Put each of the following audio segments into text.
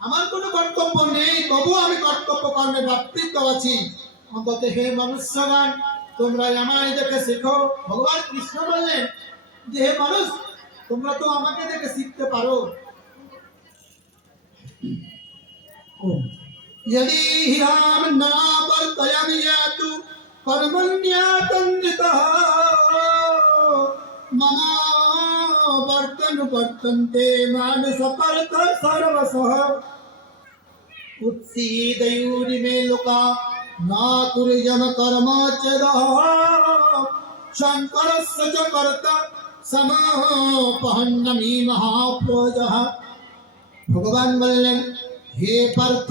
আমার কোনো কর্তব্য নেই তবুও আমি কর্তব্য কর্মে ব্যাপৃত আছি অন্তত হে মনুষ্যগণ তোমরা আমায় দেখে শেখো ভগবান কৃষ্ণ বললেন যে হে মানুষ তোমরা তো আমাকে দেখে শিখতে পারো यदि हम न वर्तयामि यातु कर्मण्यतन्त्रितः मम वर्तन वर्तन्ते मानस पर्थ सर्वसः उत्सीदयूरिमे लोका न तुर्यम कर्म चेदः शङ्करस्य च कर्ता समपहन्नमी মহাপ্রজः ভগবান বললেন হে পার্থ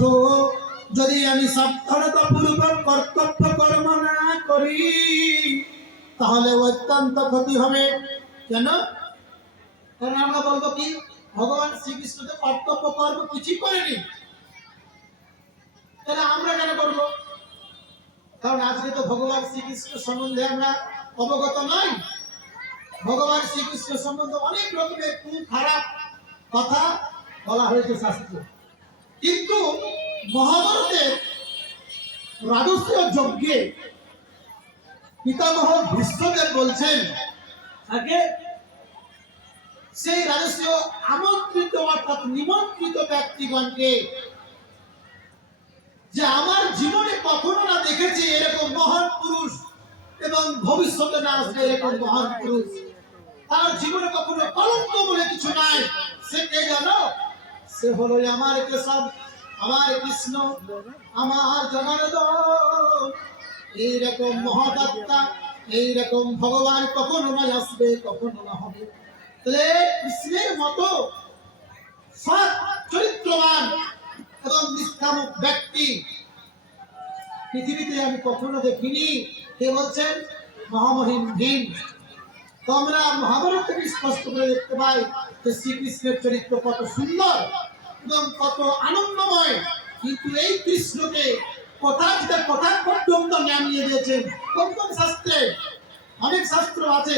যদি আমি সাবধানতা পূর্বক কর্তব্য কর্ম না করি তাহলে অত্যন্ত ক্ষতি হবে কেন কারণ আমরা বলব কি, ভগবান শ্রীকৃষ্ণ তো কর্তব্য কর্ম কিছুই করেনি। তাহলে আমরা কেন করব? কারণ আজকে তো ভগবান শ্রীকৃষ্ণ সম্বন্ধে আমরা অবগত নই। ভগবান শ্রীকৃষ্ণ সম্বন্ধে অনেক রকমের খুব খারাপ কথা বলা হয়েছে শাস্ত্র। কিন্তু মহাভারতের রাজস্বীয় যজ্ঞে পিতামহ ভীষ্মদেব বলছেন, আগে সেই রাজস্বীয় আমন্ত্রিত অর্থাৎ নিমন্ত্রিত ব্যক্তিগণকে যে আমার জীবনে কখনো না দেখেছি এরকম মহান পুরুষ এবং ভবিষ্যতে না আসবে এরকম মহান পুরুষ। তার জীবনে কখনো কলঙ্ক বলে কিছু নাই। সে কে জানো? সে হলো আমার কেশব, আমার কৃষ্ণ, আমার জনার্দন। এইরকম মহাদাত্তা, এইরকম ভগবান কখনো না আসবে, কখনো না হবে। তাহলে কৃষ্ণের মতো সৎ, চরিত্রবান এবং নিষ্ঠামুখ ব্যক্তি পৃথিবীতে আমি কখনো দেখিনি। কে বলছেন? মহামহিম ভীম। তো আমরা মহাভারত থেকে স্পষ্ট করে দেখতে পাই যে শ্রীকৃষ্ণের চরিত্র কত সুন্দর এবং কত আনন্দময়। কিন্তু এই কৃষ্ণকে কথা থেকে কথা পর্যন্ত নামিয়ে দিয়েছেন। কোন কোন শাস্ত্রে? অনেক শাস্ত্র আছে।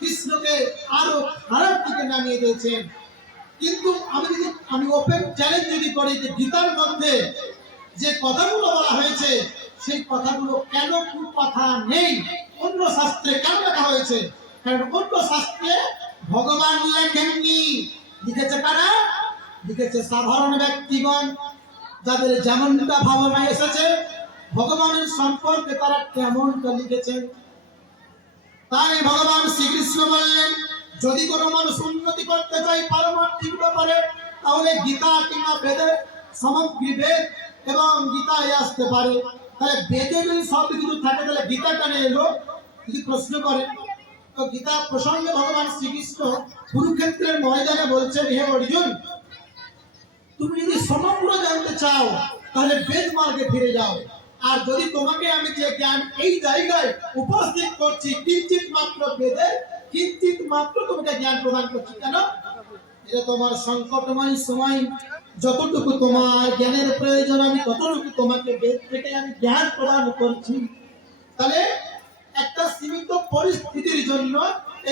কৃষ্ণকে আরও খারাপ দিকে নামিয়ে দিয়েছেন। কিন্তু আমি যদি, আমি ওপেন চ্যালেঞ্জ যদি করি যে গীতার মধ্যে যে কথাগুলো বলা হয়েছে, সেই কথাগুলো কেন কথা নেই? অন্য শাস্ত্রে কেন লেখা হয়েছে? কারণ অন্য শাস্ত্রে ভগবান লেখেননি। লিখেছে কারা? লিখেছে সাধারণ ব্যক্তিগণ, যাদের যেমনটা ভাবনা এসেছে, ভগবানের সম্পর্কে তারা তেমনটা লিখেছেন। তাই ভগবান শ্রীকৃষ্ণ বললেন, যদি কোনো মানুষ উন্নতি করতে চাই পারমার্থিক ব্যাপারে, তাহলে গীতা কিংবা বেদের সামগ্রী বেদ এবং গীতায় আসতে পারে। তাহলে বেদে যদি সব কিছু থাকে, তাহলে গীতা কেন এলো? যদি প্রশ্ন করে। তো গীতা প্রসঙ্গে ভগবান শ্রীকৃষ্ণ কুরুক্ষেত্রের ময়দানে বলছেন, হে অর্জুন, তুমি যদি সমগ্র জানতে চাও, তাহলে বেদ মার্গে ফিরে যাও। আর যদি তোমাকে আমি যে জ্ঞান এই জায়গায় উপস্থিত করছি কিঞ্চিত মাত্র বেদে কিঞ্চিত মাত্র তোমাকে জ্ঞান প্রদান করছি, কেন? এটা তোমার সংকটময় সময়। যতটুকু তোমার জ্ঞানের প্রয়োজন, আমি ততটুকু তোমাকে বেদ থেকে আমি জ্ঞান প্রদান করছি। তাহলে একটা সীমিত পরিস্থিতির জন্য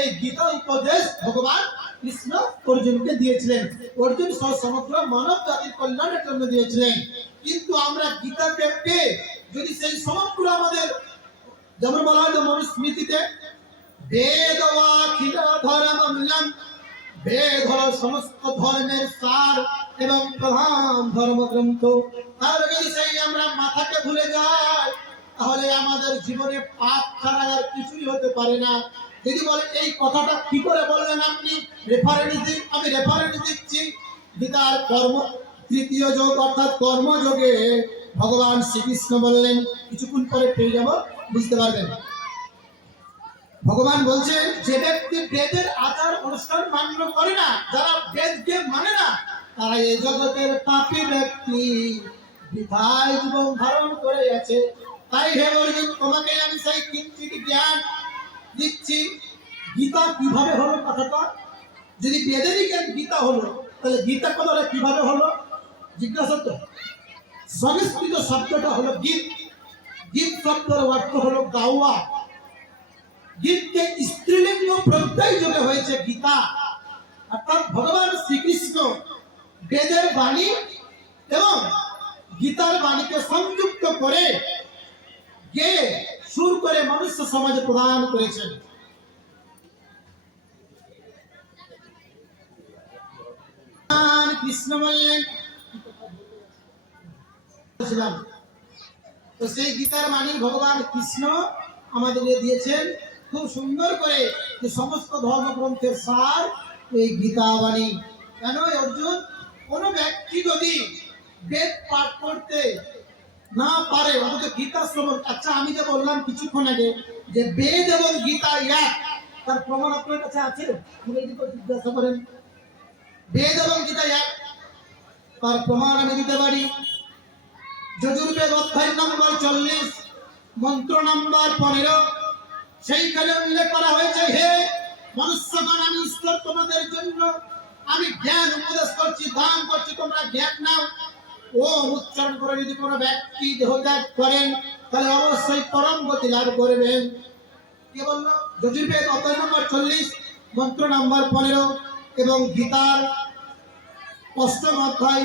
এই গীতা উপদেশ ভগবান কৃষ্ণ অর্জুনকে দিয়েছিলেন। অর্জুন সহ সমগ্র মানব জাতির কল্যাণের জন্য দিয়েছিলেন। কিন্তু আমরা গীতাকে পেয়ে যদি সেই সমগ্র আমাদের, যেমন বলা হয় মনুস্মৃতিতে বেদ ধর্মমূলম বেদ হল সমস্ত ধর্মের সার এবং প্রধান ধর্মগ্রন্থ। তাহলে যদি সেই আমরা মাথাকে ভুলে যাই, তাহলে আমাদের জীবনে পাপ ছাড়া আর কিছুই হতে পারে না। যদি বলে, এই কথাটা কি করে বললেন আপনি? রেফারেন্স দিন, আমি রেফারেন্স দিচ্ছি। গীতার কর্ম, তৃতীয় যোগ অর্থাৎ কর্মযোগে ভগবান শ্রীকৃষ্ণ বললেন, কিছুক্ষণ পরে পেয়ে যাব, বুঝতে পারবেন। ভগবান বলছে, যে ব্যক্তি বেদের আচার অনুষ্ঠান মান্য করে না, যারা বেদকে মানে না তারা এই জগতের পাপী ব্যক্তি। বিধায় জীবন ধারণ করে আছে। তাই হে অর্জুন, তোমাকে আমি সেই কিঞ্চিত জ্ঞান দিচ্ছি। গীতা কীভাবে হলো কথাটা? যদি বেদেরই জ্ঞান গীতা হলো, তাহলে গীতা কথাটা কীভাবে হলো? জিজ্ঞাসা তো। সংস্কৃত শব্দটা হলো গীত। গীত শব্দের অর্থ হলো গাওয়া। গীতকে স্ত্রীলিঙ্গ প্রত্যয় যোগে হয়েছে গীতা। অর্থাৎ ভগবান শ্রীকৃষ্ণ বেদের বাণী এবং গীতার বাণীকে সংযুক্ত করে গে সুর করে মনুষ্য সমাজে প্রদান করেছেন। কৃষ্ণ বললেন বলছিলাম, তো সেই গীতার ভগবান কৃষ্ণ আমাদেরকে দিয়েছেন খুব সুন্দর করে যে সমস্ত ধর্মগ্রন্থের সার এই গীতা বাণী। কেন অর্জুন? কোন ব্যক্তি যদি বেদ পাঠ করতে না পারে গীতা শ্রবণ আচ্ছা আমি যে বললাম কিছুক্ষণ আগে যে বেদ এবং গীতা এক তার প্রমাণ আপনার কাছে আছে? জিজ্ঞাসা করেন। বেদ এবং গীতা এক তার প্রমাণ আমি দিতে পারি? যজুর্বেদ অধ্যায় নম্বর চল্লিশ, মন্ত্র নম্বর পনেরো। সেইখানে উল্লেখ করা হয়েছে, হে মনুষ্যগণ, আমি ঈশ্বর তোমাদের জন্য, আমি জ্ঞান উপদেশ করছি, দান করছি, তোমরা জ্ঞান নাও। ও উচ্চারণ করে যদি কোনো ব্যক্তি দেহত্যাগ করেন, তাহলে অবশ্যই পরম গতি লাভ করবেন। কে বলল? যজুর্বেদ অধ্যায় নম্বর চল্লিশ, মন্ত্র নম্বর পনেরো এবং গীতার অষ্টম অধ্যায়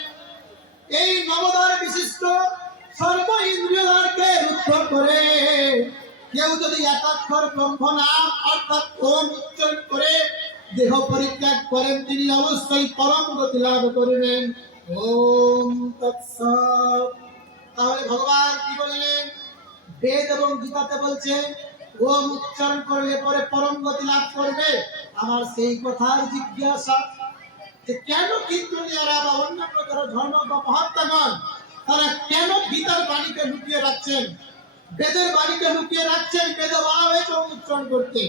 এই নবদার বিশিষ্ট সর্ব ইন্দ্রিয়দারকে রুদ্ধ করে। কেউ যদি একাক্ষর ব্রহ্ম নাম অর্থাৎ ওম উচ্চারণ করে, দেহ পরিত্যাগ করেন, তিনি অবশ্যই পরম গতি লাভ করবেন। ওম তৎসৎ। তাহলে ভগবান কি বললেন? বেদ এবং গীতাতে বলছে, ওম উচ্চারণ করলে পরে পরম গতি লাভ করবে। আমার সেই কথার জিজ্ঞাসা। যে কেন কীর্তনিয়ারা বা অন্যান্য যারা ধর্ম বা মহাত্মাগণ তারা কেন গীতার বাণীকে লুকিয়ে রাখছেন? বেদের বাণীকে লুকিয়ে রাখছেন? বেদে বলা হয়েছে ওম উচ্চারণ করতে।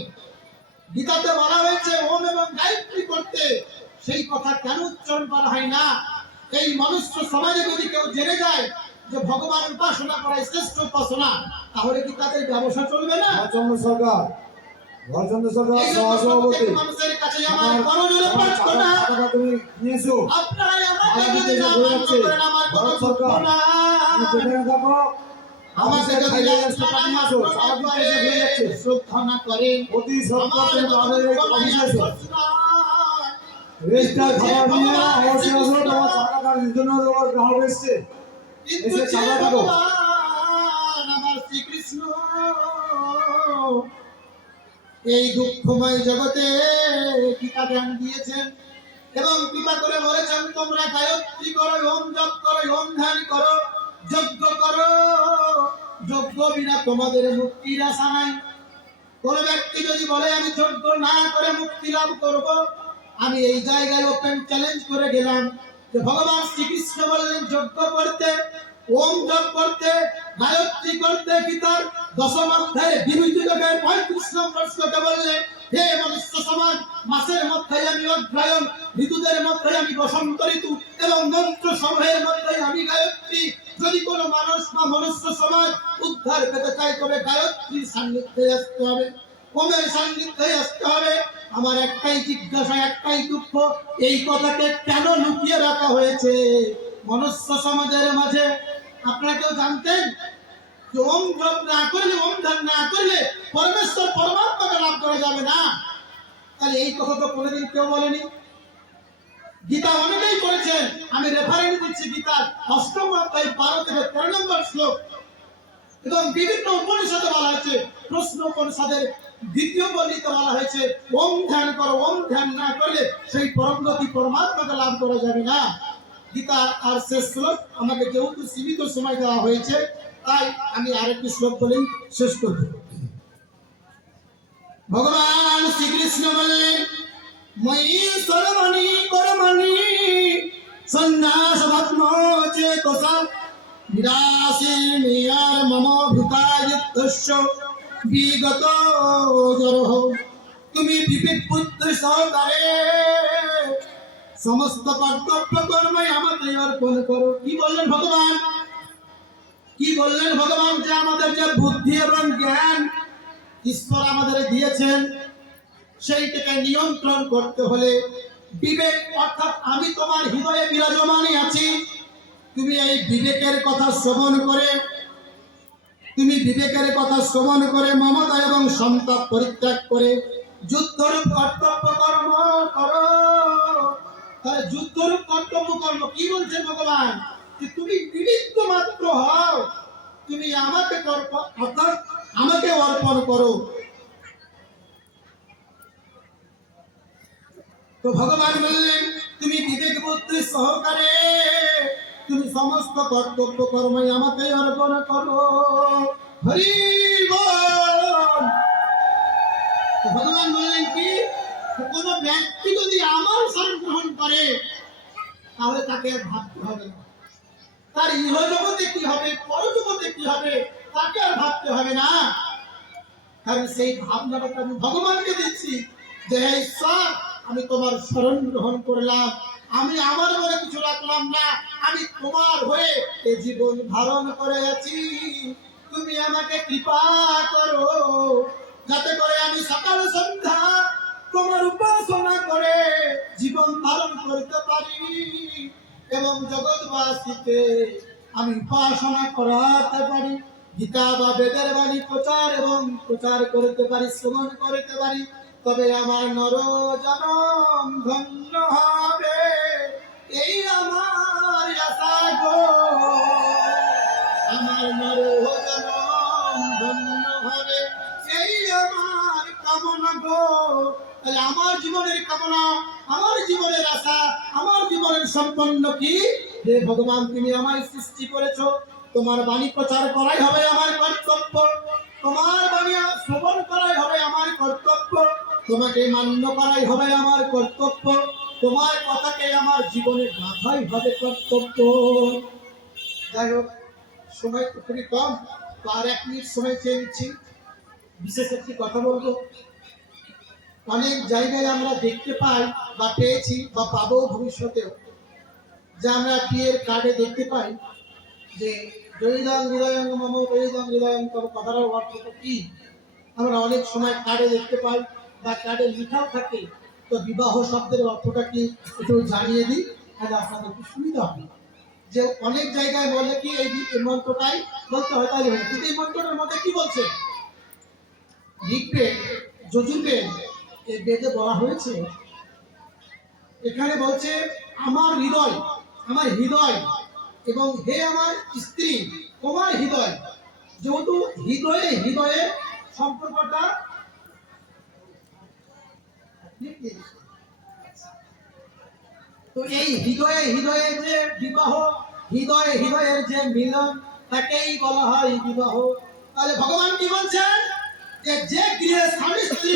গীতাতে বলা হয়েছে ওম এবং গায়ত্রী করতে। সেই কথা কেন উচ্চারণ করা হয় না? এই মনুষ্য সমাজে যদি কেউ জেনে যায় যে ভগবান উপাসনা করাই শ্রেষ্ঠ উপাসনা, তাহলে কি তাদের ব্যবসা চলবে না? ঘরচন্দ্র সরকার ঘরচন্দ্র সরকার সহসভাপতি তুমি নিয়েছো। আমার ভারত সরকার, যেখানে থাকো। অতি। রেজিস্টার খাবার নিয়ে অবশ্যই আসো তোমার টাকা কাটার জন্য তোমার গ্রাহক এসছে। এসে যে কাটো। আমার শ্রীকৃষ্ণ। এই দুঃখময় জগতে গীতা জ্ঞান দিয়েছেন এবং কৃপা করে বলেছেন, তোমরা গায়ত্রী করো ওম জপ করো, হোম ধ্যান করো, যজ্ঞ করো। যজ্ঞ বিনা তোমাদের মুক্তির আশা নাই। কোন ব্যক্তি যদি বলে, আমি যজ্ঞ না করে মুক্তি লাভ করব আমি এই জায়গায় ওপেন চ্যালেঞ্জ করে গেলাম যে ভগবান শ্রীকৃষ্ণ বললেন, যজ্ঞ করতে ওম জপ করতে, গায়ত্রী করতে, গীতার দশম অধ্যায়ে বিরুদ্ধ যোগের পঁয়ত্রিশ নম্বর শ্লোকে বললেন হে মনুষ্য সমাজ মাসের মধ্যে আমি অগ্রায়ণ ঋতুদের মধ্যে আমি বসন্ত ঋতু এবং মন্ত্র সমূহের মধ্যে আমি গায়ত্রী। যদি কোনো মানুষ বা মনুষ্য সমাজ উদ্ধার পেতে চায়, তবে গায়ত্রীর সান্নিধ্যে আসতে হবে। ওমের সান্নিধ্যে আসতে হবে। আমার একটাই জিজ্ঞাসা, একটাই দুঃখ, এই কথাকে কেন লুকিয়ে রাখা হয়েছে? মনুষ্য সমাজের মাঝে আপনারা কেউ জানতেন যে ওম জপ না করলে, ওম ধ্যান না করলে পরমেশ্বর পরমাত্মাকে লাভ করা যাবে না? তাহলে এই কথা তো কোনোদিন কেউ বলেনি। গীতা অনেকেই করেছেন। আমি রেফারেন্স দিচ্ছি গীতার অষ্টম অধ্যায় বারো থেকে তেরো নম্বর শ্লোক। এবং বিভিন্ন উপনিষদে বলা হয়েছে, প্রশ্ন উপনিষদের দ্বিতীয় বলিতে বলা হয়েছে, ওম ধ্যান করো, ওম ধ্যান না করলে সেই পরমগতি পরমাত্মাকে লাভ করা যাবে না। গীতার আর শেষ শ্লোক। আমাকে যেহেতু সীমিত সময় দেওয়া হয়েছে, তাই আমি আরেকটি শ্লোক বলেই শেষ করব। ভগবান শ্রীকৃষ্ণ বললেন মই সর্বণি কর্মণি সন্ন্যাস মম ভূতায়ুক্তস্য বিগত জরহ। তুমি বিবেক বুদ্ধি সহকারে সমস্ত কর্তব্য কর্মই আমাকে অর্পণ করো। কি বললেন ভগবান? কি বললেন ভগবান যে আমাদের যে বুদ্ধি এবং জ্ঞান ঈশ্বর আমাদের দিয়েছেন, সেইটাকে নিয়ন্ত্রণ করতে হলে বিবেক, অর্থাৎ আমি তোমার হৃদয়ে বিরাজমানই আছি। তুমি এই বিবেকের কথা শ্রবণ করে, তুমি বিবেকের কথা শ্রবণ করে মমতা এবং সন্তাপ পরিত্যাগ করে যুদ্ধরূপ কর্তব্য কর্ম করো। তাহলে যুদ্ধরূপ কর্তব্য কর্ম। কি বলছেন ভগবান? যে তুমি নিমিত্ত মাত্র হও। তুমি আমাকে অর্থাৎ আমাকে অর্পণ করো। তো ভগবান বললেন, তুমি বিবেক বুদ্ধি সহকারে তুমি সমস্ত কর্তব্য কর্মই আমাকে অর্পণ করো। হরি ভগবান বললেন কি? কোন ব্যক্তি যদি আমার শরণ গ্রহণ করে, তাহলে তাকে আর ভাবতে হবে না। তার ইহ জগতে কি হবে, পরজগতে কি হবে, তাকে আর ভাবতে হবে না। কারণ সেই ভাবনাটা আমি ভগবানকে দিচ্ছি যে হে ঈশ্বর আমি তোমার স্মরণ গ্রহণ করলাম। আমি আমার মনে কিছু রাখলাম না। আমি তোমার হয়ে এ জীবন ধারণ করে আছি। তুমি আমাকে কৃপা করো। যাতে করে আমি সকাল সন্ধ্যা তোমার উপাসনা করে জীবন ধারণ করতে পারি। এবং জগৎবাসীকে আমি উপাসনা করাতে পারি। গীতা বা বেদের বাণী প্রচার এবং প্রচার করতে পারি, শ্রবণ করতে পারি। তবে আমার নর জনম ধন্য হবে। এই আমার আশা গো। আমার নর জনম ধন্য হবে। কামনা গো। তাহলে আমার জীবনের কামনা, আমার জীবনের আশা, আমার জীবনের সম্পন্ন কি? হে ভগবান, তুমি আমায় সৃষ্টি করেছ। তোমার বাণী প্রচার করাই হবে আমার কর্তব্য। তোমার বাণী শ্রবণ করাই হবে আমার কর্তব্য। তোমাকে মান্য করাই হবে আমার কর্তব্য। তোমার কথাকে আমার জীবনে গাঁথাই হবে কর্তব্য। যাই হোক, সময় খুবই কম। তো আর এক মিনিট সময় চেয়ে বিশেষ একটি কথা বলব। অনেক জায়গায় আমরা দেখতে পাই বা পেয়েছি বা পাবো ভবিষ্যতেও। যে আমরা বিয়ের কার্ডে দেখতে পাই যে জয়িদাং হৃদয়ং মম জয়িদাং হৃদয়ং তবে কথাটার অর্থটা কি? আমরা অনেক সময় কার্ডে দেখতে পাই বা কার্ডে লেখাও থাকে। তো বিবাহ শব্দের অর্থটা কি একটু জানিয়ে দিই? তাহলে আপনাদের একটু সুবিধা হবে। যে অনেক জায়গায় বলে কি এই মন্ত্রটাই বলতে হয় তাই হয় কিন্তু এই মন্ত্রটার মধ্যে কি বলছে? ঋগ্বেদ যজুর্বেদ এই বেদে বলা হয়েছে। এখানে বলছে, আমার হৃদয় আমার হৃদয় এবং হে আমার স্ত্রী, তোমার হৃদয়। যেহেতু হৃদয়ে হৃদয়ে সম্পর্কটা তো এই হৃদয়ে হৃদয়ে যে বিবাহ, হৃদয়ে হৃদয়ের যে মিলন, তাকেই বলা হয় বিবাহ। তাহলে ভগবান কি বলছেন? যে যে গৃহে স্বামী স্ত্রী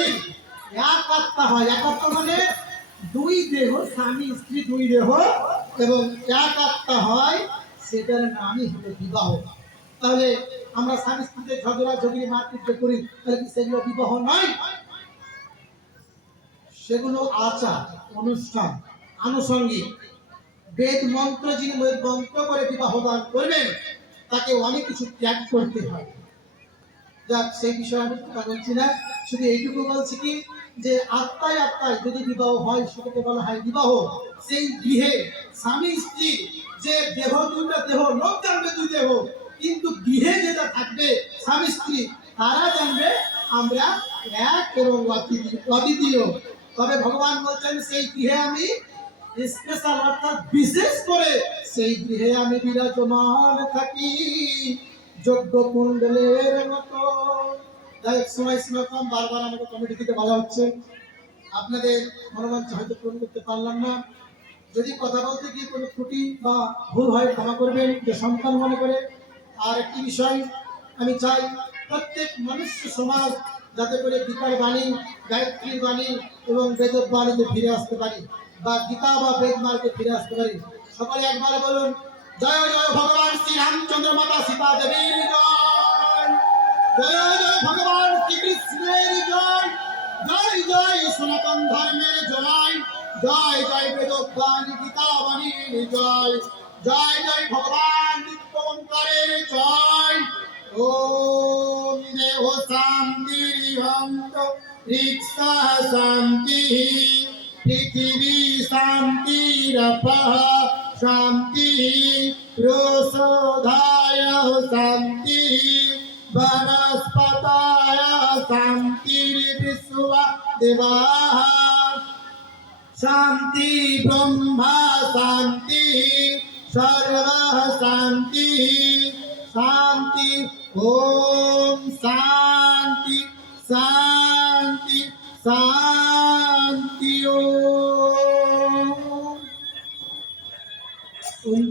এক আত্মা হয়। এক আত্মা মানে দুই দেহ, স্বামী স্ত্রী দুই দেহ, এবং এক আত্মা হয়, সেটার নামই হলো বিবাহ। তাহলে আমরা স্বামী স্ত্রীতে ঝগড়া, ঝগড়ি মারপিট করি, তাহলে কি সেগুলো বিবাহ নয়? সেগুলো আচার, অনুষ্ঠান, আনুষঙ্গিক। বেদ মন্ত্র যিনি বেদ মন্ত্র করে বিবাহ দান করবেন, তাকে অনেক কিছু ত্যাগ করতে হয়। যাক, সেই বিষয়ে আমি কথা বলছি না। শুধু এইটুকু বলছি কি, যে আত্মায় আত্মায় যদি বিবাহ হয়, সেটাকে বলা হয় বিবাহ। সেই গৃহে স্বামী, স্ত্রী, যে দেহ, দুইটা দেহ, লোক জানবে দুই দেহ, কিন্তু গৃহে যেটা থাকবে স্বামী, স্ত্রী, তারা জানবে আমরা এক এবং অদ্বিতীয় তবে ভগবান বলছেন, সেই গৃহে আমি স্পেশাল অর্থাৎ বিশেষ করে সেই গৃহে আমি বিরাজমান থাকি। যোগ্য কুণ্ডলের মতো যাই সময় সীমা কম, বারবার আমাকে কমিটি থেকে বলা হচ্ছে। আপনাদের মনোবাঞ্ছা হয়তো পূরণ করতে পারলাম না। যদি কথা বলতে গিয়ে কোনো ত্রুটি বা ভুল হয়, ক্ষমা করবেন যে সন্তান মনে করে। আর একটি বিষয়, আমি চাই প্রত্যেক মনুষ্য সমাজ যাতে করে গীতার বাণী, গায়ত্রীর বাণী এবং বেদ বাণীতে ফিরে আসতে পারি বা গীতা বা বেদ মার্গে ফিরে আসতে পারি। সকলে একবার বলুন, জয় জয় ভগবান শ্রী রামচন্দ্র মাতা সীতা দেবীর জয়। জয় ভগবান শ্রীকৃষ্ণের জয়। জয় জয় সনাতন ধর্মের জয়। জয় জয় বেদজ্ঞান গীতাবাণীর জয়। জয় জয় ভগবান নিত্যঙ্কারের জয়। ওম দেহ শান্তি হন্ত শান্তি, পৃথিবী শান্তিরপ শান্তি রোষধায় শান্তি বা देवा। शांति ब्रह्मा शांति सर्व शांति शांति ओम शांति शांति शांति ओम ॐ